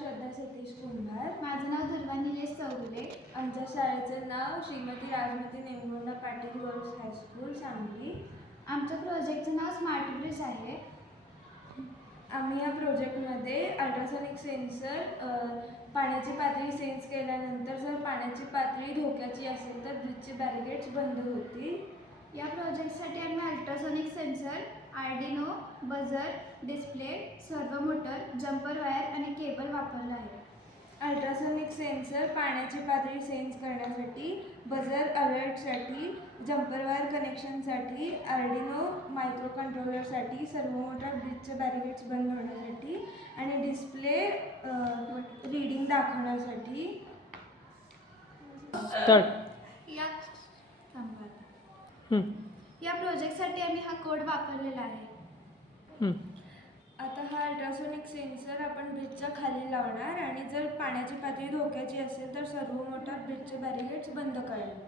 श्रद्धा सतीश कुंभार. माझं नाव दुर्वा निलेश चौगुले. आमच्या शाळेचं नाव श्रीमती राजमती नेमगोंडा पाटील गर्ल्स हायस्कूल सांगली. आमच्या प्रोजेक्टचं नाव स्मार्ट ब्रिज आहे. आम्ही या प्रोजेक्टमध्ये अल्ट्रासॉनिक सेन्सर पाण्याची पातळी सेन्स केल्यानंतर जर पाण्याची पातळी धोक्याची असेल तर ब्रिजचे बॅरिकेड्स बंद होतील. या प्रोजेक्टसाठी आम्ही ultrasonic sensor, Arduino, buzzer, display, servo motor, jumper wire आणि केबल वापरला आहे. अल्ट्रासॉनिक सेन्सर पाण्याची पातळी सेन्स करण्यासाठी, बझर अलर्टसाठी, जम्पर वायर कनेक्शनसाठी, आर्डिनो मायक्रो कंट्रोलरसाठी, सर्वो मोटर ब्रिजचे बॅरिकेड्स बंद होण्यासाठी आणि डिस्प्ले रीडिंग दाखवण्यासाठी. या प्रोजेक्टसाठी आम्ही हा कोड वापरलेला आहे. आता हा अल्ट्रासॉनिक सेन्सर आपण ब्रिजच्या खाली लावणार आणि जर पाण्याची पातळी धोक्याची असेल तर सर्वो मोटर ब्रिजचे बॅरिकेड्स बंद करेल.